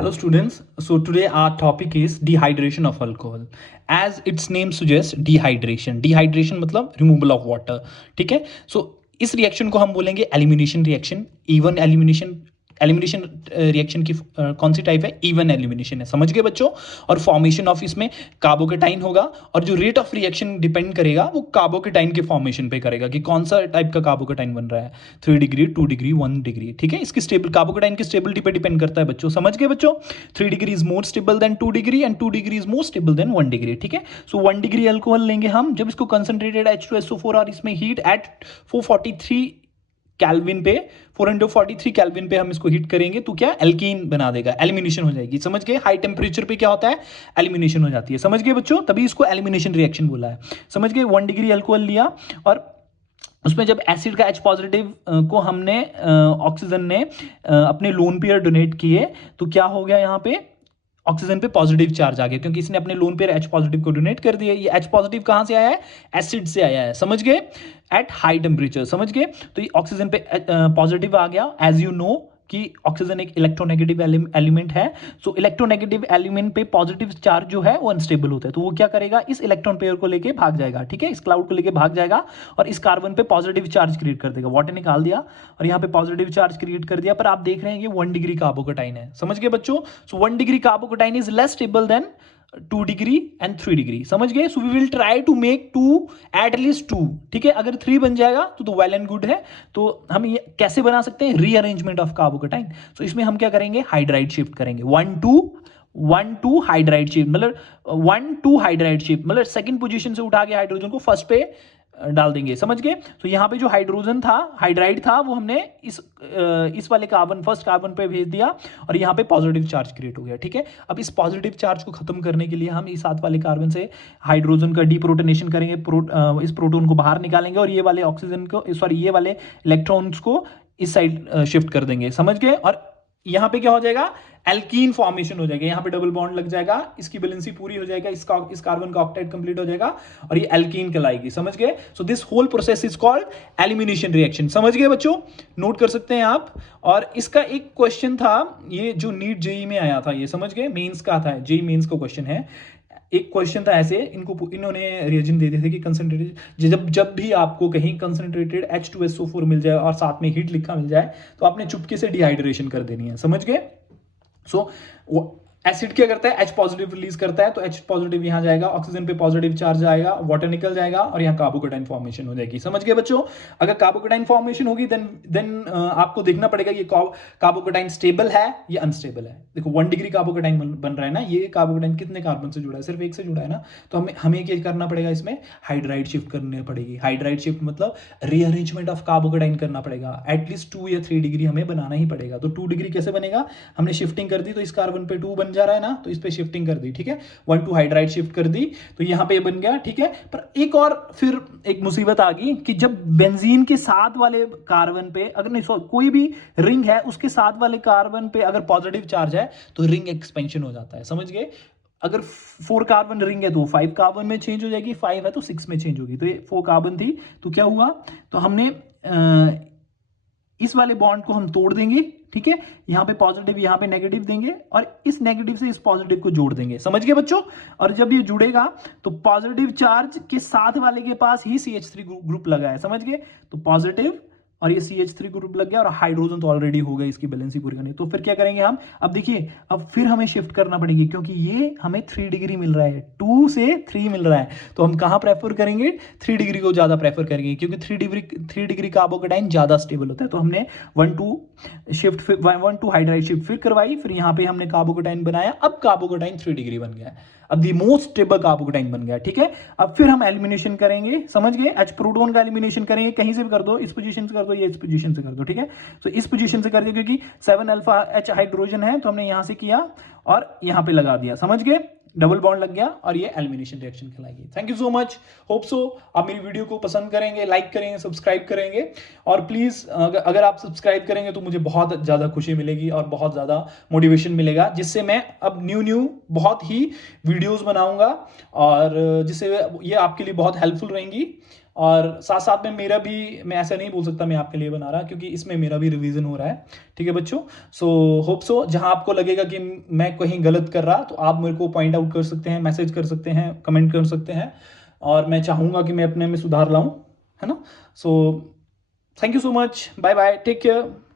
Hello students, so today our topic is dehydration of alcohol. As its name suggests, dehydration मतलब removal of water. ठीक है, so इस reaction को हम बोलेंगे elimination reaction. Even elimination reaction की कौन सी टाइप है? इवन एलिमिनेशन है. समझ गए बच्चों? और फॉर्मेशन ऑफ इसमें कार्बोकेटाइन होगा और जो रेट ऑफ रिएक्शन डिपेंड करेगा वो कार्बोकेटाइन के फॉर्मेशन पे करेगा कि कौन सा टाइप का कार्बोकेटाइन बन रहा है, 3 डिग्री, 2 डिग्री, 1 डिग्री. ठीक है, इसकी स्टेबल कार्बोकेटाइन की स्टेबिलिटी पे डिपेंड करता है बच्चों. समझ गए बच्चों? 3 degree is more stable than 2 degree and 2 degree is more stable then 1 degree. ठीक है, सो 1 डिग्री अल्कोहल लेंगे हम. जब इसको कंसंट्रेटेड H2SO4 और इसमें हीट एट 443 कैल्विन पे 443 कैल्विन पे हम इसको हीट करेंगे तो क्या एल्कीन बना देगा, एलिमिनेशन हो जाएगी. समझ गए? हाई टेम्परेचर पे क्या होता है? एलिमिनेशन हो जाती है. समझ गए बच्चों? तभी इसको एलिमिनेशन रिएक्शन बोला है. समझ गए? 1 डिग्री अल्कोहल लिया और उसमें जब एसिड का H पॉजिटिव को हमने ऑक्सीजन ने अपने लोन पेयर डोनेट किए तो क्या हो गया? यहाँ पे ऑक्सीजन पे पॉजिटिव चार्ज आ गया क्योंकि इसने अपने लोन पेयर H पॉजिटिव को डोनेट कर दिया. ये H पॉजिटिव कहाँ से आया है? एसिड से आया है. समझ गए? At high temperature. समझ गए? तो ये ऑक्सीजन पे पॉजिटिव आ गया. एज यू नो कि ऑक्सीजन एक इलेक्ट्रोनेगेटिव एलिमेंट है. सो इलेक्ट्रोनेगेटिव एलिमेंट पे पॉजिटिव चार्ज जो है वो अनस्टेबल होता है. तो वो क्या करेगा? इस इलेक्ट्रॉन पेयर को लेके भाग जाएगा. ठीक है, इस क्लाउड को लेके भाग जाएगा और इस कार्बन पे पॉजिटिव चार्ज क्रिएट कर देगा. वाटर निकाल दिया और यहाँ पे पॉजिटिव चार्ज क्रिएट कर दिया. पर आप देख रहे हैं ये 1 डिग्री कार्बोकेटाइन है. समझ गए बच्चों? So 1 degree carbocation is less stable than 2 degree and 3 degree. समझ गए? So we will try to make 2 at least 2. ठीक है, अगर 3 बन जाएगा तो वेल एंड गुड है. तो हम ये कैसे बना सकते हैं? Rearrangement of carbocation. सो इसमें हम क्या करेंगे? हाइड्राइड शिफ्ट करेंगे. 1 2 हाइड्राइड शिफ्ट मतलब 1 2 हाइड्राइड शिफ्ट मतलब सेकंड पोजीशन से उठा के हाइड्रोजन को फर्स्ट पे डाल देंगे. समझ गए? तो यहाँ पे जो हाइड्रोजन था, हाइड्राइड था, वो हमने इस वाले कार्बन, फर्स्ट कार्बन पे भेज दिया और यहाँ पे पॉजिटिव चार्ज क्रिएट हो गया. ठीक है, अब इस पॉजिटिव चार्ज को खत्म करने के लिए हम इस साथ वाले कार्बन से हाइड्रोजन का डीप्रोटोनेशन करेंगे. इस प्रोटॉन को बाहर निकालेंगे और ये वाले ऑक्सीजन को, सॉरी ये वाले इलेक्ट्रॉन्स को इस साइड शिफ्ट कर देंगे. समझ गए? और यहाँ पे क्या हो जाएगा? एल्कीन फॉर्मेशन हो जाएगा. यहाँ पे डबल बॉन्ड लग जाएगा, इसकी बैलेंसी पूरी हो जाएगा, इस कार्बन का ऑक्टाइड कंप्लीट हो जाएगा और ये एल्कीन कहलाएगी. समझ गए? So this whole process is called elimination reaction. समझ गए बच्चों? नोट कर सकते हैं आप. और इसका एक क्वेश्चन था, ये जो नीट जेई में आया था, ये समझ गए? मेंस का था, जेई मेंस का क्वेश्चन है. एक क्वेश्चन था ऐसे, इन्होंने रीजन दे दिए थे कि कंसंट्रेटेड, जब भी आपको कहीं कंसंट्रेटेड H2SO4 मिल जाए और साथ में हीट लिखा मिल जाए तो आपने चुपके से डिहाइड्रेशन कर देनी है. समझ गए? सो एसिड क्या करता है? H पॉजिटिव रिलीज करता है तो H पॉजिटिव यहां जाएगा, ऑक्सीजन पे पॉजिटिव चार्ज आएगा, वाटर निकल जाएगा और यहां कार्बोकेटाइन फॉर्मेशन हो जाएगी. समझ गए बच्चों? अगर कार्बोकेटाइन फॉर्मेशन होगी देन आपको देखना पड़ेगा ये कार्बोकेटाइन स्टेबल है या अनस्टेबल है. देखो 1 डिग्री कार्बोकेटाइन बन रहा है ना, ये कार्बोकेटाइन कितने कार्बन से जुड़ा है? सिर्फ एक से जुड़ा है ना. तो हमें क्या करना पड़ेगा? इसमें हाइड्राइड शिफ्ट करनी पड़ेगी. हाइड्राइड शिफ्ट मतलब रीअरेंजमेंट ऑफ कार्बोकेटाइन करना पड़ेगा. एटलीस्ट 2 या 3 डिग्री हमें बनाना ही पड़ेगा. तो 2 डिग्री कैसे बनेगा? हमने शिफ्टिंग कर दी तो इस कार्बन पे 2 बन जा रहा है ना, तो इस पे शिफ्टिंग कर दी. ठीक है, 1 2 हाइड्राइड शिफ्ट कर दी तो यहां पे बन गया. ठीक है, पर एक और फिर एक मुसीबत आ गई कि जब बेंजीन के साथ वाले कार्बन पे, अगर नहीं कोई भी रिंग है उसके साथ वाले कार्बन पे अगर पॉजिटिव चार्ज है तो रिंग एक्सपेंशन हो जाता है. समझ गए? अगर 4 कार्बन रिंग है तो 5 कार्बन में चेंज हो जाएगी, 5 है तो 6 में चेंज होगी. तो ये 4 कार्बन थी तो क्या हुआ? तो हमने इस वाले बॉन्ड को हम तोड़ देंगे. ठीक है, यहां पे पॉजिटिव, यहां पे नेगेटिव देंगे और इस नेगेटिव से इस पॉजिटिव को जोड़ देंगे. समझ गए बच्चों? और जब ये जुड़ेगा तो पॉजिटिव चार्ज के साथ वाले के पास ही CH3 ग्रुप लगा है. समझ गए? तो पॉजिटिव और ये CH3 ग्रुप लग गया और हाइड्रोजन तो ऑलरेडी हो गया इसकी बैलेंस ही पूरी करनी. तो फिर क्या करेंगे हम? अब देखिए, अब फिर हमें शिफ्ट करना पड़ेगी क्योंकि ये हमें 3 डिग्री मिल रहा है, 2 से 3 मिल रहा है. तो हम कहां प्रेफर करेंगे? 3 डिग्री को ज्यादा प्रेफर करेंगे क्योंकि 3 डिग्री कार्बोकेटाइन ज्यादा स्टेबल होता है. तो हमने 1 2 हाइड्राइड शिफ्ट फिर करवाई, फिर यहां पे हमने कार्बोकेटाइन बनाया. अब कार्बोकेटाइन 3 डिग्री बन गया. अब दी मोस्ट स्टेबल कार्बोकेटाइन बन गया. ठीक है, अब फिर हम एलिमिनेशन करेंगे. समझ गए? H प्रोटॉन का एलिमिनेशन करेंगे. कहीं से भी कर दो, इस पोजीशन से कर दो या इस पोजीशन से कर दो. ठीक है, तो इस पोजीशन से कर दिया क्योंकि 7 अल्फा H हाइड्रोजन है तो हमने यहां से किया और यहां पे लगा दिया. समझ गए? डबल बॉन्ड लग गया और ये एलिमिनेशन रिएक्शन कहलाएगी. Thank you so much. Hope so आप मेरी वीडियो को पसंद करेंगे, लाइक करेंगे, सब्सक्राइब करेंगे. और प्लीज़ अगर आप सब्सक्राइब करेंगे तो मुझे बहुत ज़्यादा खुशी मिलेगी और बहुत ज़्यादा मोटिवेशन मिलेगा, जिससे मैं अब न्यू बहुत ही वीडियोज़ बनाऊँगा और जिससे ये आपके लिए बहुत हेल्पफुल रहेंगी. और साथ साथ में मेरा भी, मैं ऐसा नहीं बोल सकता मैं आपके लिए बना रहा, क्योंकि इसमें मेरा भी रिवीजन हो रहा है। ठीक है बच्चों, सो होप सो जहां आपको लगेगा कि मैं कहीं गलत कर रहा, तो आप मेरे को पॉइंट आउट कर सकते हैं, मैसेज कर सकते हैं, कमेंट कर सकते हैं, और मैं चाहूंगा कि मैं अपने में सुधार लाऊं, है ना। So thank you so much, bye bye, take care.